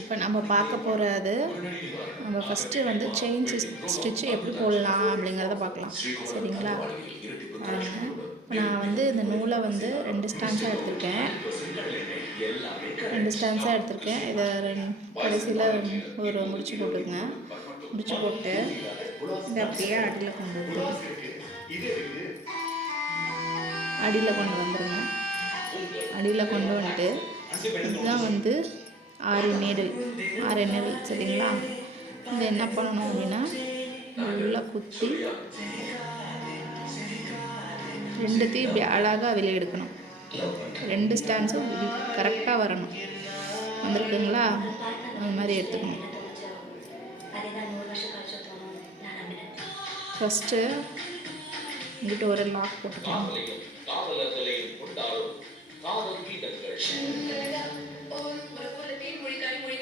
இப்போ நம்ம பார்க்க போகிறது நம்ம ஃபஸ்ட்டு வந்து செயின் ஸ்டிச்சு எப்படி போடலாம் அப்படிங்கிறத பார்க்கலாம். சரிங்களா? இப்போ நான் வந்து இந்த நூலை வந்து 2 ஸ்டான்ஸாக எடுத்திருக்கேன். 2 ஸ்டான்ஸாக எடுத்திருக்கேன். இதை கடைசியில் ஒரு முடிச்சு போட்டுருங்க. முடிச்சு போட்டு இதை அப்படியே அடியில் கொண்டு வந்துடுங்க. அடியில் கொண்டு வந்துட்டு இதுதான் வந்து 6 நீடில் சரிங்களா? இதை என்ன பண்ணணும் அப்படின்னா நல்லா குத்தி 2த்தையும் இப்படி அழகாக வெளியே எடுக்கணும். 2 ஸ்டான்ஸும் கரெக்டாக வரணும். வந்துருக்குங்களா? அது மாதிரி எடுத்துக்கணும். ஃபஸ்ட்டு இங்கிட்ட ஒரு லாக் போட்டுக்கலாம்.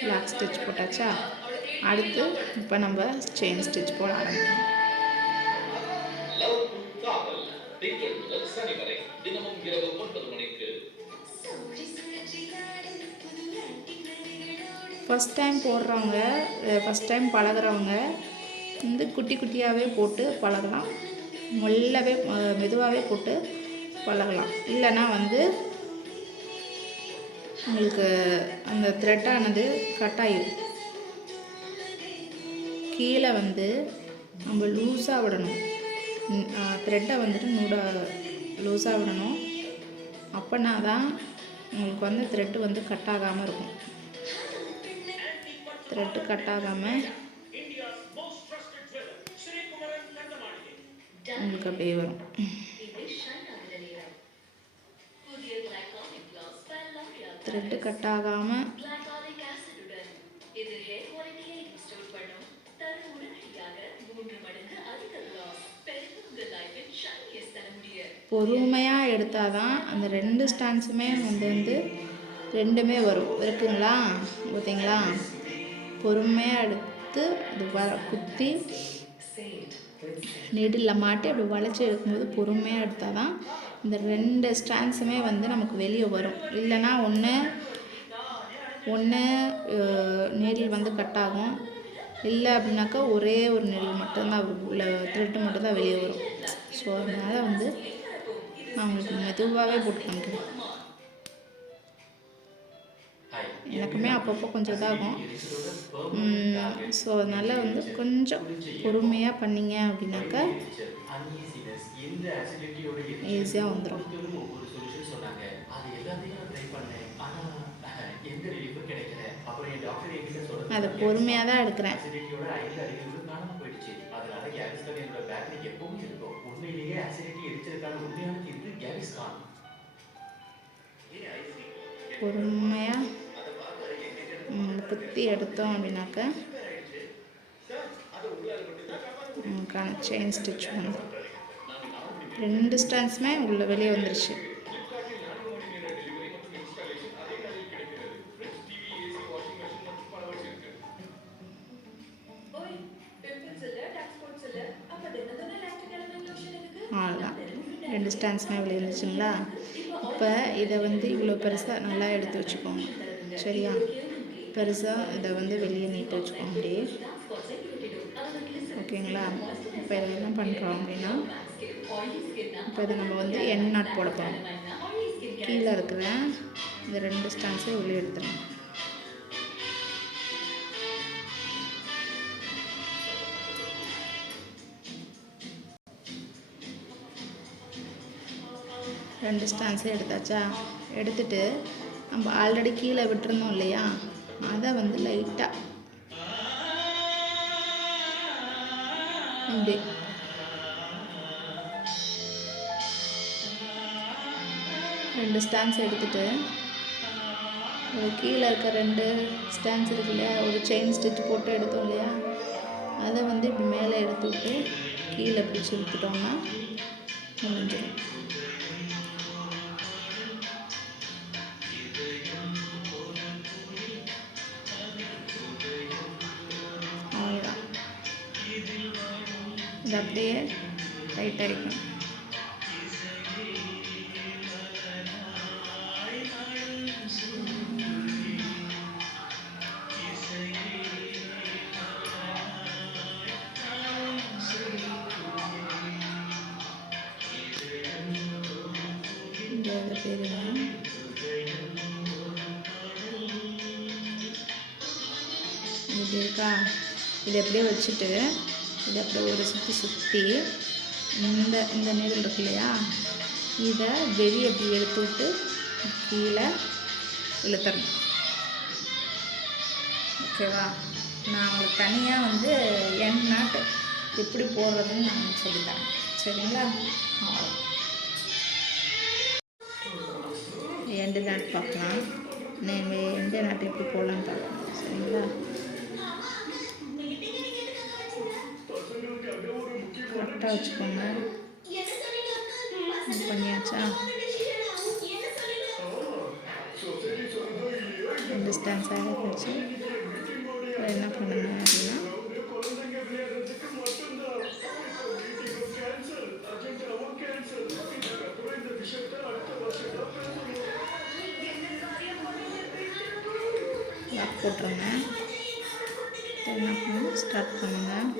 லாக் ஸ்டிச் போட்டாச்சா? அடுத்து இப்போ நம்ம செயின் ஸ்டிச் போட ஆரம்பிக்கணும். ஃபஸ்ட் டைம் போடுறவங்க, ஃபஸ்ட் டைம் பழகிறவங்க வந்து குட்டி குட்டியாகவே போட்டு பழகலாம். மெதுவாகவே போட்டு பழகலாம். இல்லைன்னா வந்து உங்களுக்கு அந்த த்ரெட்டானது கட் ஆகிடும். கீழே வந்து நம்ம லூஸாக விடணும். த்ரெட்டை வந்துட்டு லூஸாக விடணும். அப்போனா தான் உங்களுக்கு வந்து த்ரெட்டு வந்து கட் ஆகாமல் இருக்கும். த்ரெட்டு கட் ஆகாமல் உங்களுக்கு அப்படியே வரும். த்ரெட்டு கட் ஆகாமல் பொறுமையாக எடுத்தால் தான் அந்த 2 ஸ்டான்ஸுமே வந்து 2மே வரும். இருக்குங்களா? பார்த்தீங்களா? பொறுமையாக எடுத்து அது குத்தி நீடில் மாட்டி அப்படி வளைச்சி எடுக்கும்போது பொறுமையாக எடுத்தால் தான் இந்த 2 ஸ்டான்ஸுமே வந்து நமக்கு வெளியே வரும். இல்லைன்னா ஒன்று நீடில் வந்து கட் ஆகும். இல்லை அப்படின்னாக்கா ஒரே ஒரு நீடில் மட்டும்தான் உள்ள த்ரெட்டு மட்டும்தான் வெளியே வரும். ஸோ அதனால் வந்து நான் உங்களுக்கு மெதுவாகவே போட்டு காமிக்கிறேன். எனக்குமே அப்பப்போ கொஞ்சம் இதாகும். ஸோ அதனால் வந்து கொஞ்சம் பொறுமையாக பண்ணிங்க அப்படின்னாக்கா ஈஸியாக வந்துடும். அதை பொறுமையாக தான் எடுக்கிறேன். பொறுமையாக குத்தி எடுத்தோம் அப்படின்னாக்கா நமக்கான செயின் ஸ்டிச் வந்து 2 ஸ்டான்ஸுமே உள்ள வெளியே வந்துருச்சு. அவ்வளோதான், 2 ஸ்டான்ஸுமே வெளியே வந்துருச்சுங்களா? இப்போ இதை வந்து இவ்வளோ பெருசாக நல்லா எடுத்து வச்சுக்கோங்க. சரியா? பெருசாக இதை வந்து வெளியே நீட்டு வச்சுக்கோங்க அப்படியே. ஓகேங்களா? இப்போ இதை என்ன பண்ணுறோம் அப்படின்னா இப்போ இதை நம்ம வந்து என் நாட் போட போகிறோம். கீழே இருக்கிற இந்த 2 ஸ்டான்ஸை வெளியே எடுத்துடணும். ரெண்டு ஸ்டான்ஸே எடுத்தாச்சா? எடுத்துட்டு நம்ம ஆல்ரெடி கீழே விட்டுருந்தோம் இல்லையா, அதை வந்து லைட்டாக இப்படி ரெண்டு ஸ்டான்ஸ் எடுத்துட்டு ஒரு கீழே இருக்க 2 ஸ்டான்ஸ் இருக்கு இல்லையா, ஒரு செயின் ஸ்டிச் போட்டு எடுத்தோம் இல்லையா, அதை வந்து இப்படி மேலே எடுத்து விட்டு கீழே பிடிச்சி எடுத்துட்டோம்னா முடிஞ்சிடும். அவ்வளோதான். இது அப்படியே டைட்டாக இருக்கும். இது பேர் என்ன, இப்படி இருக்கா. இதை அப்படியே வச்சுட்டு இதை அப்படியே ஒரு சுற்றி இந்த நீடில் இருக்கு இல்லையா, இதை வெளியே அப்படி எடுத்து விட்டு கீழே இழுத்தரணும். ஓகேவா? நான் உங்களுக்கு தனியாக வந்து எண்ட் நாட் எப்படி போடுறதுன்னு நான் சொல்லித்தரேன். சரிங்களா? எண்டு நாட் பார்க்கலாம். நீங்கள் எண்டு நாட் எப்படி போடலான்னு பார்க்கலாம். சரிங்களா? கரெக்டாக வச்சுக்கோங்க. பண்ணியாச்சா? டிஸ்டன்ஸ் ஆகிடுச்சு. என்ன பண்ணுங்க அப்படின்னா, லாக் போட்டுருங்க. என்ன பண்ணணும், ஸ்டார்ட் பண்ணுங்கள்.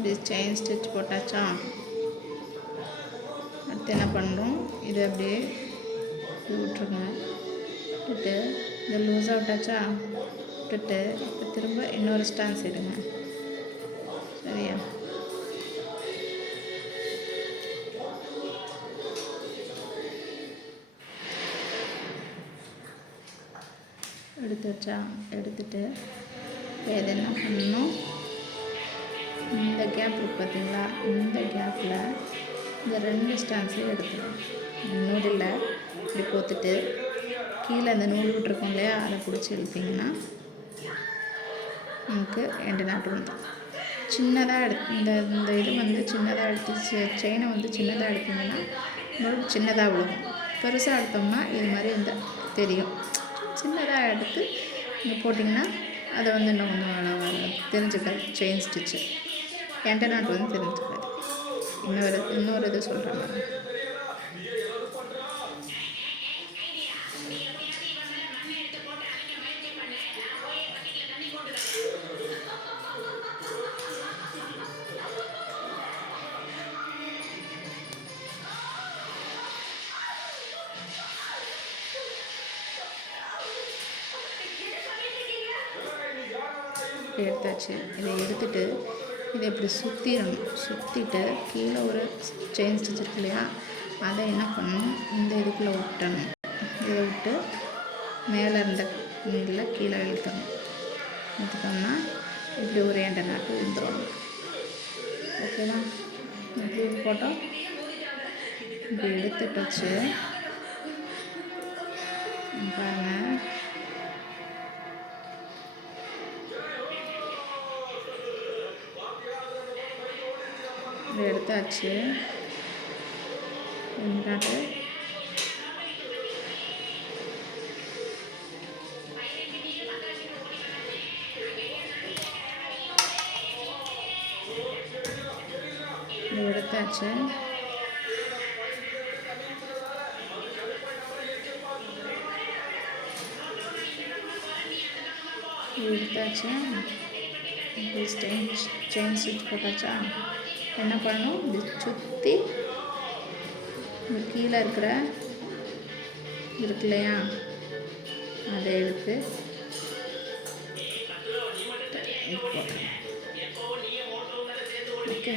இப்படி செயின் ஸ்டிச் போட்டாச்சா? அடுத்து என்ன பண்ணுறோம், இதை அப்படியே விட்டுருங்க. விட்டுட்டு இதை லூஸாக விட்டாச்சா? விட்டுட்டு இப்போ திரும்ப இன்னொரு ஸ்டான்ஸ் எடுங்க. சரியா? எடுத்துச்சா? எடுத்துட்டு இதை என்ன பண்ணணும், இந்த கேப் இருக்குது பார்த்தீங்களா, இந்த கேப்பில் இந்த 2 ஸ்டான்ஸையும் எடுத்துடும். நூலில் இப்படி போத்துட்டு கீழே அந்த நூல் விட்டுருக்கோம் இல்லையா, அதை பிடிச்சி இழுத்திங்கன்னா நமக்கு எண்டு நாட்டு வந்துடும். சின்னதாக இந்த இது வந்து சின்னதாக எடுத்து செயினை வந்து சின்னதாக எடுத்திங்கன்னா நூல் சின்னதாக விழுகும். பெருசாக எடுத்தோம்னா இது மாதிரி இந்த தெரியும். சின்னதாக எடுத்து நீங்கள் போட்டிங்கன்னா அதை வந்து இன்னும் கொஞ்சம் தெரிஞ்சுக்காது. செயின் ஸ்டிச்சு எண்டு நாட் வந்து தெரிஞ்சுக்காது. இன்னொரு இது சொல்கிறேன். எடுத்தாச்சு. இதை எடுத்துகிட்டு இதை இப்படி சுற்றிடணும். சுற்றிட்டு கீழே ஒரு செயின் ஸ்டிச் இருக்கு இல்லையா, அதை என்ன பண்ணணும், இந்த இதுக்குள்ளே விட்டணும். இதை விட்டு மேலே இருந்த நீரில் கீழே இழுத்தணும். இழுத்துட்டோம்னா இப்படி ஒரு எண்டு நாட்டு விழுந்துடும். ஓகேவா? இப்படி போட்டோம். இப்படி எடுத்துட்டு வச்சு பாருங்கள், எடுத்தாச்சு. எடுத்துட்டு எடுத்தாச்சு. எடுத்தாச்சு. செயின் ஸ்டிச் போட்டாச்சா? என்ன பண்ணணும், இது சுற்றி இந்த கீழே இருக்கிற இருக்கு இல்லையா, அதை எடுத்து போட்டேன். ஓகே.